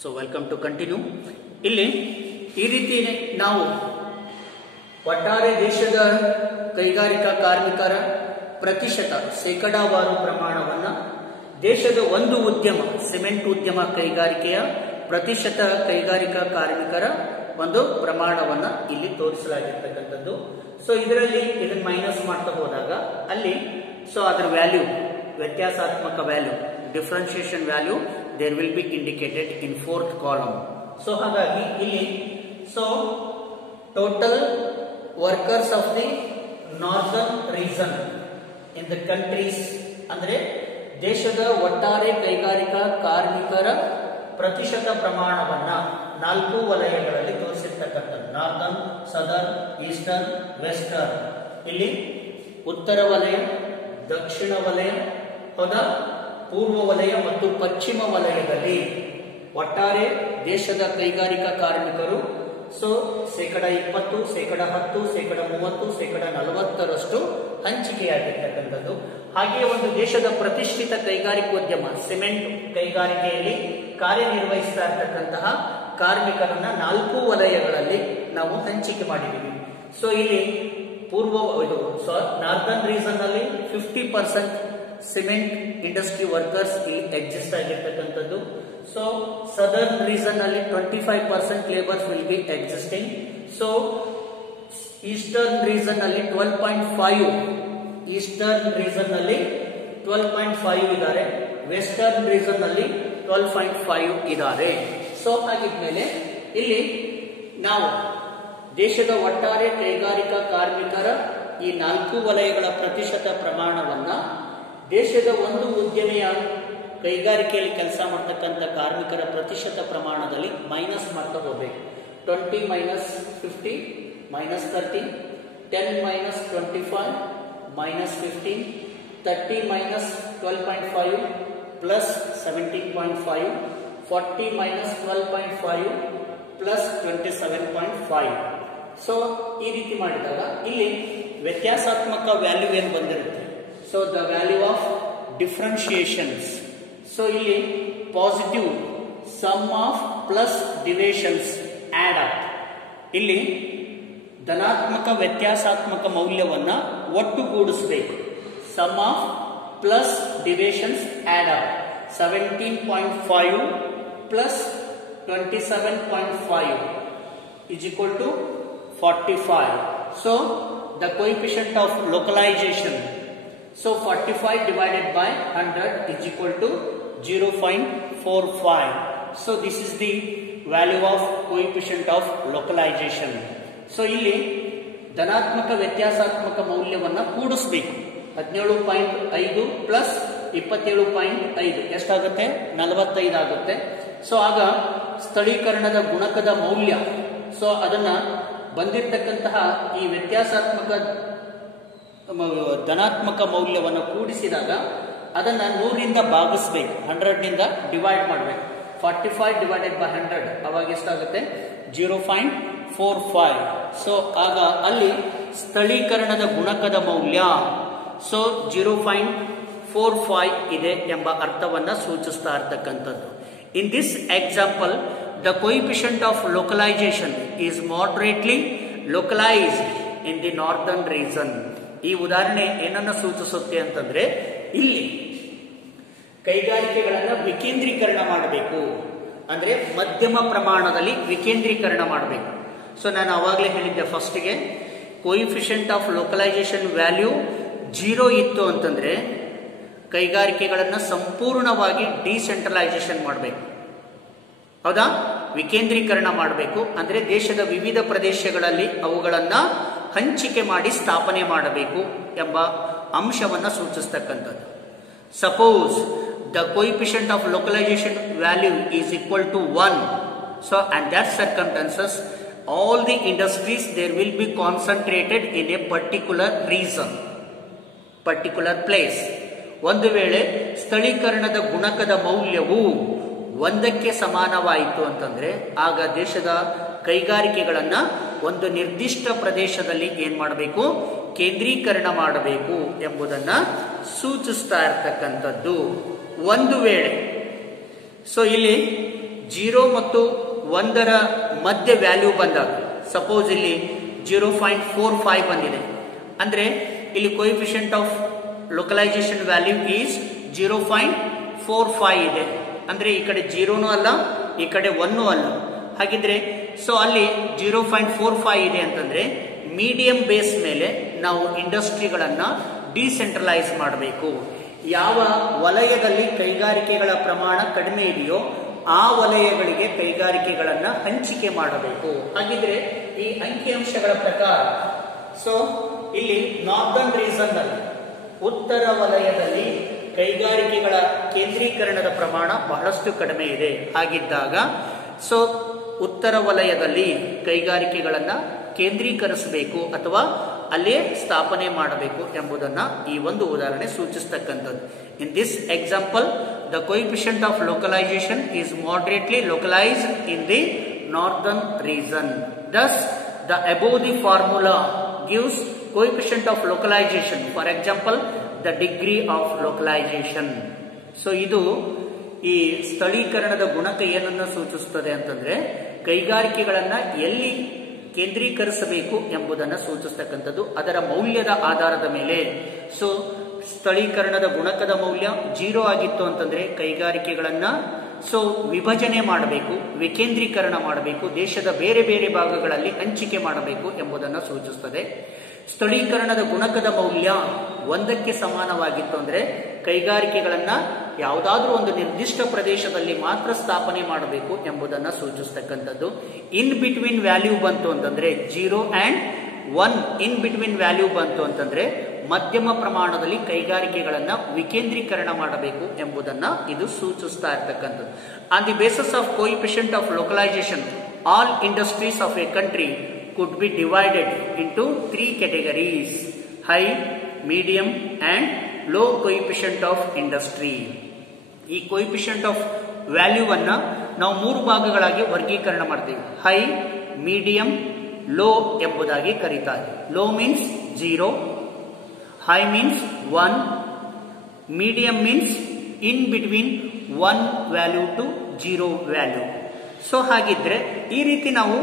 So welcome to continue. ಇಲ್ಲಿ ಈ ರೀತಿ ನಾವು ಒಟ್ಟಾರೆ ದೇಶದ ಕೈಗಾರಿಕಾ ಕಾರ್ಮಿಕರ ಪ್ರತಿಶತ ಶೇಕಡಾವಾರು ಪ್ರಮಾಣವನ್ನ ದೇಶದ ಒಂದು ಉದ್ಯಮ ಸಿಮೆಂಟ್ ಉದ್ಯಮ ಕೈಗಾರಿಕೆಯ ಪ್ರತಿಶತ ಕೈಗಾರಿಕಾ ಕಾರ್ಮಿಕರ ಒಂದು ಪ್ರಮಾಣವನ್ನ ಇಲ್ಲಿ ತೋರಿಸಲಾಗಿರ್ತಕ್ಕಂಥದ್ದು. ಸೊ ಇದರಲ್ಲಿ ಇದನ್ನ ಮೈನಸ್ ಮಾಡ್ತಾ ಹೋದಾಗ ಅಲ್ಲಿ ಸೊ ಅದರ ವ್ಯಾಲ್ಯೂ ವ್ಯತ್ಯಾಸಾತ್ಮಕ value differentiation value there will be indicated in fourth column. So ಹಾಗಾಗಿ ಇಲ್ಲಿ so total workers of the northern region in the countries ಅಂದ್ರೆ ದೇಶದ ಒಟ್ಟಾರೆ ಕೈಗಾರಿಕಾ ಕಾರ್ಮಿಕರ ಪ್ರತಿಶತ ಪ್ರಮಾಣವನ್ನ 4 ವಲಯಗಳಲ್ಲಿ ತೋರಿಸಿರ್ತಕ್ಕಂಥದ್ದು. Northern, southern, eastern, western. ಇಲ್ಲಿ ಉತ್ತರ ವಲಯ, ದಕ್ಷಿಣ ವಲಯ, ಪೂರ್ವ ವಲಯ ಮತ್ತು ಪಶ್ಚಿಮ ವಲಯದಲ್ಲಿ ಒಟ್ಟಾರೆ ದೇಶದ ಕೈಗಾರಿಕಾ ಕಾರ್ಮಿಕರು ಸೊ 20%, 10%, 30%, 40% ಹಂಚಿಕೆಯಾಗಿರ್ತಕ್ಕಂಥದ್ದು. ಹಾಗೆಯೇ ಒಂದು ದೇಶದ ಪ್ರತಿಷ್ಠಿತ ಕೈಗಾರಿಕೋದ್ಯಮ ಸಿಮೆಂಟ್ ಕೈಗಾರಿಕೆಯಲ್ಲಿ ಕಾರ್ಯನಿರ್ವಹಿಸ್ತಾ ಇರ್ತಕ್ಕಂತಹ ಕಾರ್ಮಿಕರನ್ನ 4 ವಲಯಗಳಲ್ಲಿ ನಾವು ಹಂಚಿಕೆ ಮಾಡಿದ್ದೀವಿ. ಸೊ ಇಲ್ಲಿ ನಾರ್ದರ್ನ್ ರೀಸನ್ ನಲ್ಲಿ 50% ಸಿಮೆಂಟ್ ಇಂಡಸ್ಟ್ರಿ ವರ್ಕರ್ಸ್ ಇಲ್ಲಿ ಎಕ್ಸಿಸ್ಟ್ ಆಗಿರ್ತಕ್ಕಂಥದ್ದು. ಸೊ ಸದರ್ನ್ ರೀಸನ್ ನಲ್ಲಿ 25% labours will be existing. So eastern reason ನಲ್ಲಿ 12.5 ಈಸ್ಟರ್ನ್ ರೀಸನ್ ನಲ್ಲಿ 12.5 ಇದ್ದಾರೆ. ವೆಸ್ಟರ್ನ್ ರೀಸನ್ ನಲ್ಲಿ 12.5 ಇದ್ದಾರೆ. ಸೊ ಹಾಗಿದ್ಮೇಲೆ ಇಲ್ಲಿ ನಾವು ದೇಶದ ಒಟ್ಟಾರೆ ಕೈಗಾರಿಕಾ ಕಾರ್ಮಿಕರ ಈ 4 ವಲಯಗಳ ಪ್ರತಿಶತ ಪ್ರಮಾಣವನ್ನ ದೇಶದ ಒಂದು ಉದ್ಯಮೆಯ ಕೈಗಾರಿಕೆಯಲ್ಲಿ ಕೆಲಸ ಮಾಡತಕ್ಕಂಥ ಕಾರ್ಮಿಕರ ಪ್ರತಿಶತ ಪ್ರಮಾಣದಲ್ಲಿ ಮೈನಸ್ ಮಾಡ್ತಾ ಹೋಗ್ಬೇಕು. 20 minus 50 minus 30, 10 minus 25 minus 15, 30 minus 12.5 plus 17.5, 40 minus 12.5 plus 27.5. So ಈ ರೀತಿ ಮಾಡಿದಾಗ ಇಲ್ಲಿ ವ್ಯತ್ಯಾಸಾತ್ಮಕ ವ್ಯಾಲ್ಯೂ ಏನು ಬಂದಿರುತ್ತೆ. So the value of differentiations. So ಇಲ್ಲಿ positive sum of plus divisions add up. ಇಲ್ಲಿ ಧನಾತ್ಮಕ ವ್ಯತ್ಯಾಸಾತ್ಮಕ ಮೌಲ್ಯವನ್ನ ಒಟ್ಟುಗೂಡಿಸಬೇಕು. Sum of plus divisions add up 17.5 plus 27.5 is equal to 45. So the coefficient of localization, so 45 divided by 100 is equal to 0.45. so this is the value of coefficient of localization. so ಇಲ್ಲಿ ಧನಾತ್ಮಕ ವ್ಯತ್ಯಾಸಾತ್ಮಕ ಮೌಲ್ಯವನ್ನ ಕೂಡಿಸಬೇಕು. 17.5 plus 27.5 ಎಷ್ಟಾಗುತ್ತೆ? 45 ಆಗುತ್ತೆ. So ಆಗ ಸ್ಥಳೀಕರಣದ ಗುಣಕದ ಮೌಲ್ಯ so ಅದನ್ನ ಬಂದಿರತಕ್ಕಂತಹ ಈ ವ್ಯತ್ಯಾಸಾತ್ಮಕ ಧನಾತ್ಮಕ ಮೌಲ್ಯವನ್ನು ಕೂಡಿಸಿದಾಗ ಅದನ್ನ 100ರಿಂದ ಭಾಗಿಸಬೇಕು. 100ನಿಂದ ಡಿವೈಡ್ ಮಾಡಬೇಕು. 45 ಡಿವೈಡೆಡ್ ಬೈ 100 ಅವಾಗ ಎಷ್ಟಾಗುತ್ತೆ? 0.45. ಸೊ ಆಗ ಅಲ್ಲಿ ಸ್ಥಳೀಕರಣದ ಗುಣಕದ ಮೌಲ್ಯ ಸೊ 0.45 ಇದೆ ಎಂಬ ಅರ್ಥವನ್ನ ಸೂಚಿಸ್ತಾ ಇರ್ತಕ್ಕಂಥದ್ದು. ಇನ್ this example the coefficient of localization is moderately localized in the northern region. ಈ ಉದಾಹರಣೆ ಏನನ್ನ ಸೂಚಿಸುತ್ತೆ ಅಂತಂದ್ರೆ ಇಲ್ಲಿ ಕೈಗಾರಿಕೆಗಳನ್ನ ವಿಕೇಂದ್ರೀಕರಣ ಮಾಡಬೇಕು ಅಂದ್ರೆ ಮಧ್ಯಮ ಪ್ರಮಾಣದಲ್ಲಿ ವಿಕೇಂದ್ರೀಕರಣ ಮಾಡಬೇಕು. ಸೊ ನಾನು ಅವಾಗಲೇ ಹೇಳಿದ್ದೆ ಫಸ್ಟ್ಗೆ ಕೋಯಿಫಿಷಿಯಂಟ್ ಆಫ್ ಲೋಕಲೈಸೇಷನ್ ವ್ಯಾಲ್ಯೂ 0 ಇತ್ತು ಅಂತಂದ್ರೆ ಕೈಗಾರಿಕೆಗಳನ್ನ ಸಂಪೂರ್ಣವಾಗಿ ಡಿಸೆಂಟ್ರಲೈಸೇಷನ್ ಮಾಡಬೇಕು. ಹೌದಾ? ವಿಕೇಂದ್ರೀಕರಣ ಮಾಡಬೇಕು ಅಂದ್ರೆ ದೇಶದ ವಿವಿಧ ಪ್ರದೇಶಗಳಲ್ಲಿ ಅವುಗಳನ್ನ ಹಂಚಿಕೆ ಮಾಡಿ ಸ್ಥಾಪನೆ ಮಾಡಬೇಕು ಎಂಬ ಅಂಶವನ್ನ ಸೂಚಿಸ್ತಕ್ಕಂಥದ್ದು. Suppose the coefficient of localization value is equal to 1. So and that circumstances all the industries there will be concentrated in a particular region, particular place. ಒಂದು ವೇಳೆ ಸ್ಥಳೀಕರಣದ ಗುಣಕದ ಮೌಲ್ಯವು 1ಕ್ಕೆ ಸಮಾನವಾಯಿತು ಅಂತಂದ್ರೆ ಆಗ ದೇಶದ ಕೈಗಾರಿಕೆಗಳನ್ನ ಒಂದು ನಿರ್ದಿಷ್ಟ ಪ್ರದೇಶದಲ್ಲಿ ಏನ್ ಮಾಡಬೇಕು? ಕೇಂದ್ರೀಕರಣ ಮಾಡಬೇಕು ಎಂಬುದನ್ನ ಸೂಚಿಸ್ತಾ ಇರ್ತಕ್ಕಂಥದ್ದು. ಒಂದು ವೇಳೆ ಸೊ ಇಲ್ಲಿ 0 ಮತ್ತು 1ರ ಮಧ್ಯ ವ್ಯಾಲ್ಯೂ ಬಂದಾಗ, ಸಪೋಸ್ ಇಲ್ಲಿ 0.45 ಬಂದಿದೆ ಅಂದ್ರೆ ಇಲ್ಲಿ coefficient of localization value is 0.45 ಇದೆ. ಅಂದ್ರೆ ಈ ಕಡೆ 0ನೂ ಅಲ್ಲ, ಈ ಕಡೆ 1 ಅಲ್ಲ. ಹಾಗಿದ್ರೆ ಸೊ ಅಲ್ಲಿ 0.45 ಇದೆ ಅಂತಂದ್ರೆ ಮೀಡಿಯಂ ಬೇಸ್ ಮೇಲೆ ನಾವು ಇಂಡಸ್ಟ್ರಿಗಳನ್ನ ಡಿಸೆಂಟ್ರಲೈಸ್ ಮಾಡಬೇಕು. ಯಾವ ವಲಯದಲ್ಲಿ ಕೈಗಾರಿಕೆಗಳ ಪ್ರಮಾಣ ಕಡಿಮೆ ಇದೆಯೋ ಆ ವಲಯಗಳಿಗೆ ಕೈಗಾರಿಕೆಗಳನ್ನ ಹಂಚಿಕೆ ಮಾಡಬೇಕು. ಹಾಗಿದ್ರೆ ಈ ಅಂಕಿಅಂಶಗಳ ಪ್ರಕಾರ ಸೊ ಇಲ್ಲಿ ನಾರ್ದರ್ನ್ ರೀಸನ್ ನಲ್ಲಿ, ಉತ್ತರ ವಲಯದಲ್ಲಿ ಕೈಗಾರಿಕೆಗಳ ಕೇಂದ್ರೀಕರಣದ ಪ್ರಮಾಣ ಬಹಳಷ್ಟು ಕಡಿಮೆ ಇದೆ. ಹಾಗಿದ್ದಾಗ ಸೊ ಉತ್ತರ ವಲಯದಲ್ಲಿ ಕೈಗಾರಿಕೆಗಳನ್ನ ಕೇಂದ್ರೀಕರಿಸಬೇಕು ಅಥವಾ ಅಲ್ಲೇ ಸ್ಥಾಪನೆ ಮಾಡಬೇಕು ಎಂಬುದನ್ನ ಈ ಒಂದು ಉದಾಹರಣೆ ಸೂಚಿಸತಕ್ಕಂಥದ್ದು. In this example the coefficient of localization is moderately localized in the northern region. Thus the above the formula gives coefficient of localization, for example the degree of localization. So ಇದು ಈ ಸ್ಥಳೀಕರಣದ ಗುಣಕ ಏನನ್ನ ಸೂಚಿಸುತ್ತದೆ ಅಂತಂದ್ರೆ ಕೈಗಾರಿಕೆಗಳನ್ನ ಎಲ್ಲಿ ಕೇಂದ್ರೀಕರಿಸಬೇಕು ಎಂಬುದನ್ನು ಸೂಚಿಸತಕ್ಕಂಥದ್ದು. ಅದರ ಮೌಲ್ಯದ ಆಧಾರದ ಮೇಲೆ ಸೊ ಸ್ಥಳೀಕರಣದ ಗುಣಕದ ಮೌಲ್ಯ 0 ಆಗಿತ್ತು ಅಂತಂದ್ರೆ ಕೈಗಾರಿಕೆಗಳನ್ನ ಸೊ ವಿಭಜನೆ ಮಾಡಬೇಕು, ವಿಕೇಂದ್ರೀಕರಣ ಮಾಡಬೇಕು, ದೇಶದ ಬೇರೆ ಬೇರೆ ಭಾಗಗಳಲ್ಲಿ ಹಂಚಿಕೆ ಮಾಡಬೇಕು ಎಂಬುದನ್ನು ಸೂಚಿಸುತ್ತದೆ. ಸ್ಥಳೀಕರಣದ ಗುಣಕದ ಮೌಲ್ಯ 1ಕ್ಕೆ ಸಮಾನವಾಗಿತ್ತು ಅಂದ್ರೆ ಕೈಗಾರಿಕೆಗಳನ್ನ ಯಾವುದಾದ್ರೂ ಒಂದು ನಿರ್ದಿಷ್ಟ ಪ್ರದೇಶದಲ್ಲಿ ಮಾತ್ರ ಸ್ಥಾಪನೆ ಮಾಡಬೇಕು ಎಂಬುದನ್ನು ಸೂಚಿಸತಕ್ಕಂಥದ್ದು. ಇನ್ ಬಿಟ್ವೀನ್ ವ್ಯಾಲ್ಯೂ ಬಂತು ಅಂತಂದ್ರೆ 0 and 1 ಇನ್ ಬಿಟ್ವೀನ್ ವ್ಯಾಲ್ಯೂ ಬಂತು ಅಂತಂದ್ರೆ ಮಧ್ಯಮ ಪ್ರಮಾಣದಲ್ಲಿ ಕೈಗಾರಿಕೆಗಳನ್ನ ವಿಕೇಂದ್ರೀಕರಣ ಮಾಡಬೇಕು ಎಂಬುದನ್ನ ಇದು ಸೂಚಿಸ್ತಾ ಇರ್ತಕ್ಕಂಥದ್ದು. On the basis of coefficient of localisation all industries of A country could be divided into 3 categories: high, medium and low coefficient of industry. ಈ ಕೋಎಫಿಷಿಯಂಟ್ ಆಫ್ ವ್ಯಾಲ್ಯೂ ಅನ್ನ ನಾವು 3 ಭಾಗಗಳಾಗಿ ವರ್ಗೀಕರಣ ಮಾಡ್ತೀವಿ. ಹೈ, ಮೀಡಿಯಂ, ಲೋ ಎಂಬುದಾಗಿ ಕರೀತಾರೆ. Low means 0, high means 1, medium means in between 1 value to 0 value. So ಹಾಗಿದ್ರೆ ಈ ರೀತಿ ನಾವು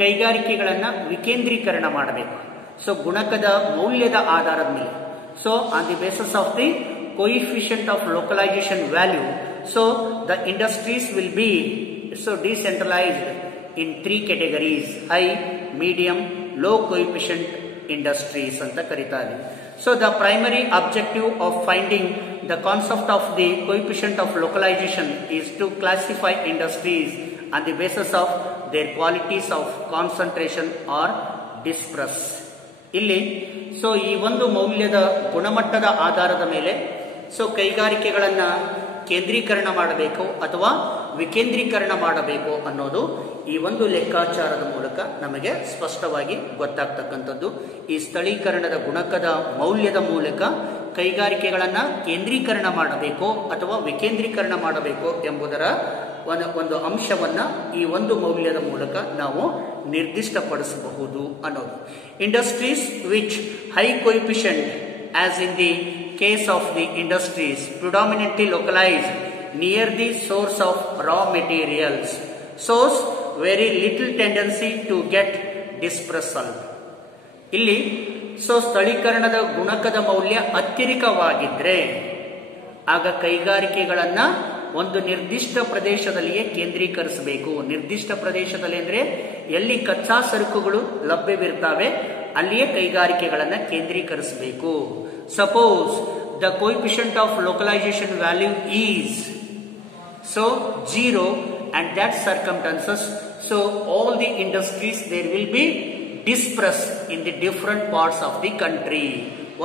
ಕೈಗಾರಿಕೆಗಳನ್ನ ವಿಕೇಂದ್ರೀಕರಣ ಮಾಡಬೇಕು. ಸೊ ಗುಣಕದ ಮೌಲ್ಯದ ಆಧಾರದ ಮೇಲೆ, so on the basis of the coefficient of localization value, so the industries will be so decentralized in 3 categories: high, medium, low coefficient industries anta karitare. So the primary objective of finding the concept of the coefficient of localization is to classify industries on the basis of their qualities of concentration or disperse. ಇಲ್ಲಿ so ಈ ಒಂದು ಮೌಲ್ಯದ ಗುಣಮಟ್ಟದ ಆಧಾರದ ಮೇಲೆ so ಕೈಗಾರಿಕೆಗಳನ್ನ ಕೇಂದ್ರೀಕರಣ ಮಾಡಬೇಕು ಅಥವಾ ವಿಕೇಂದ್ರೀಕರಣ ಮಾಡಬೇಕು ಅನ್ನೋದು ಈ ಒಂದು ಲೆಕ್ಕಾಚಾರದ ಮೂಲಕ ನಮಗೆ ಸ್ಪಷ್ಟವಾಗಿ ಗೊತ್ತಾಗ್ತಕ್ಕಂಥದ್ದು. ಈ ಸ್ಥಳೀಕರಣದ ಗುಣಕದ ಮೌಲ್ಯದ ಮೂಲಕ ಕೈಗಾರಿಕೆಗಳನ್ನ ಕೇಂದ್ರೀಕರಣ ಮಾಡಬೇಕು ಅಥವಾ ವಿಕೇಂದ್ರೀಕರಣ ಮಾಡಬೇಕು ಎಂಬುದರ ಒಂದು ಅಂಶವನ್ನ ಈ ಒಂದು ಮೌಲ್ಯದ ಮೂಲಕ ನಾವು ನಿರ್ದಿಷ್ಟಪಡಿಸಬಹುದು ಅನ್ನೋದು. Industries which high coefficient, as in the case of the industries predominantly localized near the source of raw materials shows very little tendency to get dispersal. ಇಲ್ಲಿ ಸೊ ಸ್ಥಳೀಕರಣದ ಗುಣಕದ ಮೌಲ್ಯ ಅತ್ಯಧಿಕವಾಗಿದ್ರೆ ಆಗ ಕೈಗಾರಿಕೆಗಳನ್ನ ಒಂದು ನಿರ್ದಿಷ್ಟ ಪ್ರದೇಶದಲ್ಲಿಯೇ ಕೇಂದ್ರೀಕರಿಸಬೇಕು. ನಿರ್ದಿಷ್ಟ ಪ್ರದೇಶದಲ್ಲಿ ಅಂದ್ರೆ ಎಲ್ಲಿ ಕಚ್ಚಾ ಸರಕುಗಳು ಲಭ್ಯವಿರ್ತವೆ ಅಲ್ಲಿಯೇ ಕೈಗಾರಿಕೆಗಳನ್ನ ಕೇಂದ್ರೀಕರಿಸಬೇಕು. Suppose the coefficient of localization value is so 0 and that circumstances, so all the industries there will be dispersed in the different parts of the country.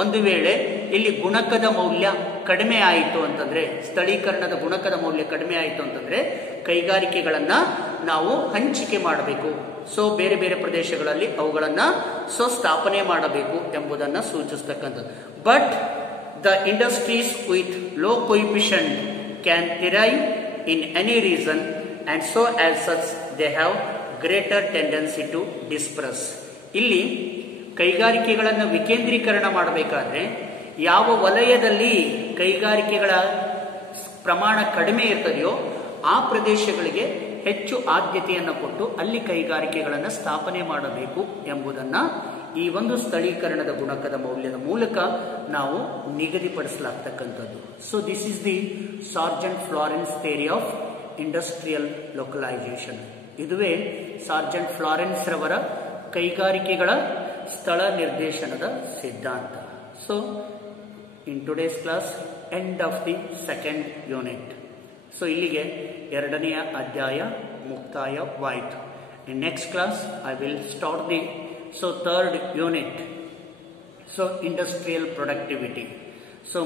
ಒಂದು ವೇಳೆ ಇಲ್ಲಿ ಗುಣಕದ ಮೌಲ್ಯ ಕಡಿಮೆ ಆಯಿತು ಅಂತಂದ್ರೆ, ಸ್ಥಳೀಕರಣದ ಗುಣಕದ ಮೌಲ್ಯ ಕಡಿಮೆ ಆಯಿತು ಅಂತಂದ್ರೆ ಕೈಗಾರಿಕೆಗಳನ್ನ ನಾವು ಹಂಚಿಕೆ ಮಾಡಬೇಕು. ಸೊ ಬೇರೆ ಬೇರೆ ಪ್ರದೇಶಗಳಲ್ಲಿ ಅವುಗಳನ್ನ ಸೊ ಸ್ಥಾಪನೆ ಮಾಡಬೇಕು ಎಂಬುದನ್ನು ಸೂಚಿಸತಕ್ಕಂಥದ್ದು. But the industries with low coefficient can thrive in any reason and so as such they have greater tendency to disperse. ಇಲ್ಲಿ ಕೈಗಾರಿಕೆಗಳನ್ನು ವಿಕೇಂದ್ರೀಕರಣ ಮಾಡಬೇಕಾದ್ರೆ ಯಾವ ವಲಯದಲ್ಲಿ ಕೈಗಾರಿಕೆಗಳ ಪ್ರಮಾಣ ಕಡಿಮೆ ಇರ್ತದೆಯೋ ಆ ಪ್ರದೇಶಗಳಿಗೆ ಹೆಚ್ಚು ಆದ್ಯತೆಯನ್ನು ಕೊಟ್ಟು ಅಲ್ಲಿ ಕೈಗಾರಿಕೆಗಳನ್ನು ಸ್ಥಾಪನೆ ಮಾಡಬೇಕು ಎಂಬುದನ್ನು ಈ ಒಂದು ಸ್ಥಳೀಕರಣದ ಗುಣಕದ ಮೌಲ್ಯದ ಮೂಲಕ ನಾವು ನಿಗದಿಪಡಿಸಲಾಗ್ತಕ್ಕಂಥದ್ದು. So this is the Sargant Florence theory of industrial localization. ಇದುವೇ ಸಾರ್ಜೆಂಟ್ ಫ್ಲಾರೆನ್ಸ್ ರವರ ಕೈಗಾರಿಕೆಗಳ ಸ್ಥಳ ನಿರ್ದೇಶನದ ಸಿದ್ಧಾಂತ. So in today's class end of the second unit. So ಇಲ್ಲಿಗೆ ಎರಡನೆಯ ಅಧ್ಯಾಯ ಮುಕ್ತಾಯವಾಯಿತು. In next class I will start the third unit, industrial productivity.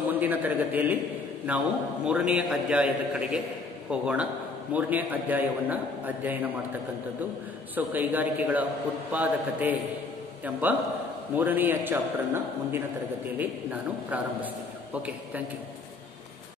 ಮುಂದಿನ ತರಗತಿಯಲ್ಲಿ ನಾವು ಮೂರನೆಯ ಅಧ್ಯಾಯದ ಕಡೆಗೆ ಹೋಗೋಣ. ಮೂರನೇ ಅಧ್ಯಾಯವನ್ನು ಅಧ್ಯಯನ ಮಾಡ್ತಕ್ಕಂಥದ್ದು ಕೈಗಾರಿಕೆಗಳ ಉತ್ಪಾದಕತೆ ಎಂಬ ಮೂರನೆಯ ಚಾಪ್ಟರ್ನ ಮುಂದಿನ ತರಗತಿಯಲ್ಲಿ ನಾನು ಪ್ರಾರಂಭಿಸ್ತೀನಿ. Okay, thank you.